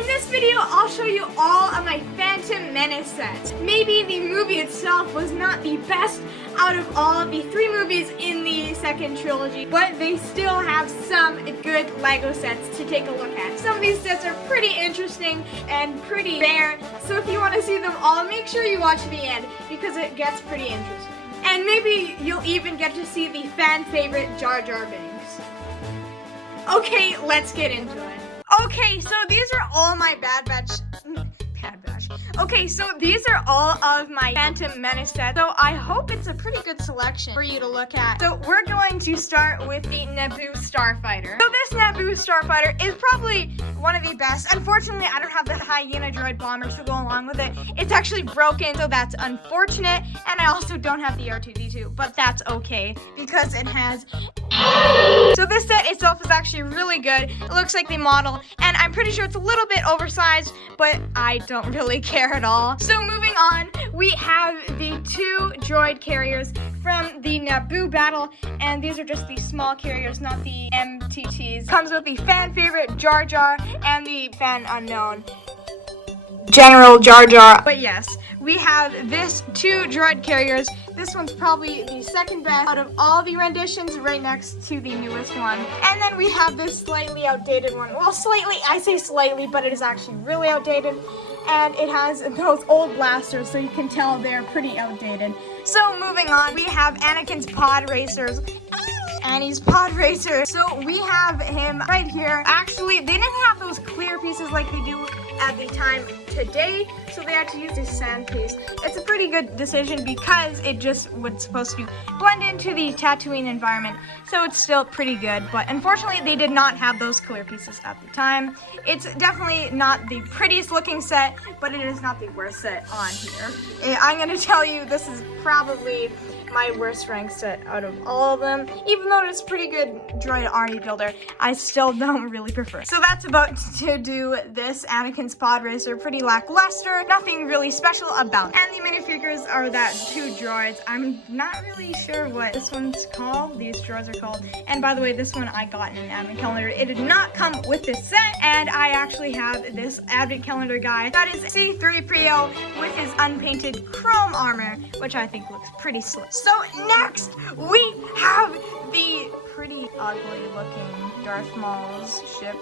In this video, I'll show you all of my Phantom Menace sets. Maybe the movie itself was not the best out of all of the 3 movies in the second trilogy, but they still have some good LEGO sets to take a look at. Some of these sets are pretty interesting and pretty rare, so if you want to see them all, make sure you watch the end because it gets pretty interesting. And maybe you'll even get to see the fan favorite Jar Jar Binks. Okay, let's get into it. Okay, so these are all my Bad Batch. Okay, so these are all of my Phantom Menace sets. So I hope it's a pretty good selection for you to look at. So we're going to start with the Naboo Starfighter. So this Naboo Starfighter is probably one of the best. Unfortunately, I don't have the Hyena Droid bombers to go along with it. It's actually broken, so that's unfortunate. And I also don't have the R2-D2, but that's okay because it has. So this set itself is actually really good. It looks like the model, and I'm pretty sure it's a little bit oversized, but I don't really care at all. So moving on, we have the 2 droid carriers from the Naboo battle, and these are just the small carriers, not the MTTs. Comes with the fan favorite Jar Jar and the fan unknown General Jar Jar. But yes, we have this 2 droid carriers. This one's probably the second best out of all the renditions, right next to the newest one. And then we have this slightly outdated one. Well, slightly, I say slightly, but it is actually really outdated. And it has those old blasters, so you can tell they're pretty outdated. So moving on, we have Anakin's pod racers. Annie's pod racer. So we have him right here. Actually, they didn't have those clear pieces like they do at the time today, so they had to use this sand piece. It's a pretty good decision because it just was supposed to blend into the Tatooine environment, so it's still pretty good, but unfortunately they did not have those clear pieces at the time. It's definitely not the prettiest looking set, but it is not the worst set on here. I'm gonna tell you, this is probably my worst ranked set out of all of them. Even though it's pretty good droid army builder, I still don't really prefer it. So that's about to do this Anakin's pod racer. Pretty lackluster, nothing really special about it. And the minifigures are that 2 droids. I'm not really sure what this one's called. These droids are called. And by the way, this one I got in an advent calendar. It did not come with this set, and I actually have this advent calendar guy. That is C-3PO with his unpainted chrome armor, which I think looks pretty slick. So next, we have the pretty ugly looking Darth Maul's ship.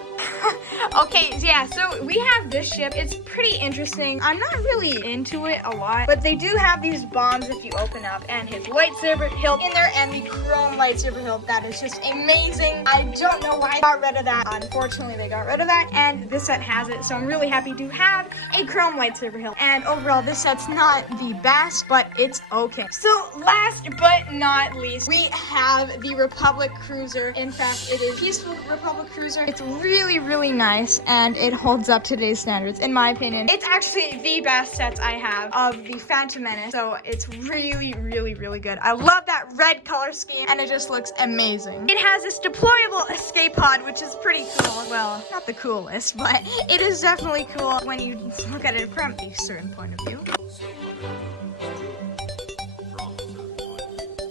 Okay, yeah, so we have this ship. It's pretty interesting. I'm not really into it a lot, but they do have these bombs if you open up, and his lightsaber hilt in there, and the chrome lightsaber hilt. That is just amazing. I don't know why I got rid of that. Unfortunately, they got rid of that, and this set has it, so I'm really happy to have a chrome lightsaber hilt. And overall, this set's not the best, but it's okay. So last but not least, we have the Republic Cruiser. In fact, it is Peaceful Republic Cruiser. It's really nice, and it holds up to today's standards, in my opinion. It's actually the best sets I have of the Phantom Menace, so it's really good. I love that red color scheme, and it just looks amazing. It has this deployable escape pod, which is pretty cool. Well, not the coolest, but it is definitely cool when you look at it from a certain point of view.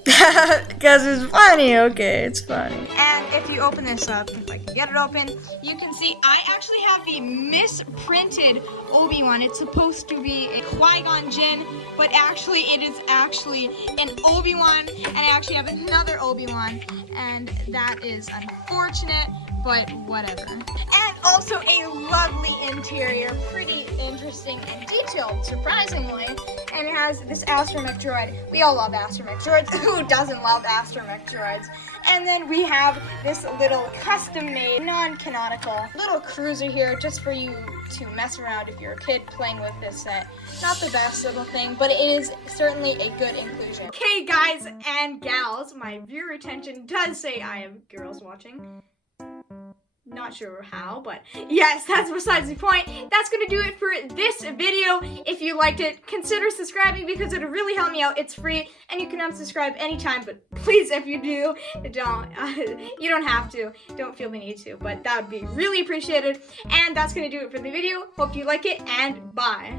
Because it's funny, okay, it's funny. And if you open this up, if I can get it open, you can see I actually have the misprinted Obi-Wan. It's supposed to be a Qui-Gon Jinn, but actually it is actually an Obi-Wan, and I actually have another Obi-Wan, and that is unfortunate, but whatever. And also a lovely interior, pretty interesting and detailed, surprisingly. And it has this astromech droid. We all love astromech droids. Who doesn't love astromech droids? And then we have this little custom-made, non-canonical little cruiser here, just for you to mess around if you're a kid playing with this set. Not the best little thing, but it is certainly a good inclusion. Okay, guys and gals, my viewer retention does say I have girls watching. Not sure how, but yes, that's besides the point. That's gonna do it for this video. If you liked it, consider subscribing because it'll really help me out. It's free, and you can unsubscribe anytime, but please, if you do, don't. You don't have to. Don't feel the need to, but that would be really appreciated. And that's gonna do it for the video. Hope you like it, and bye.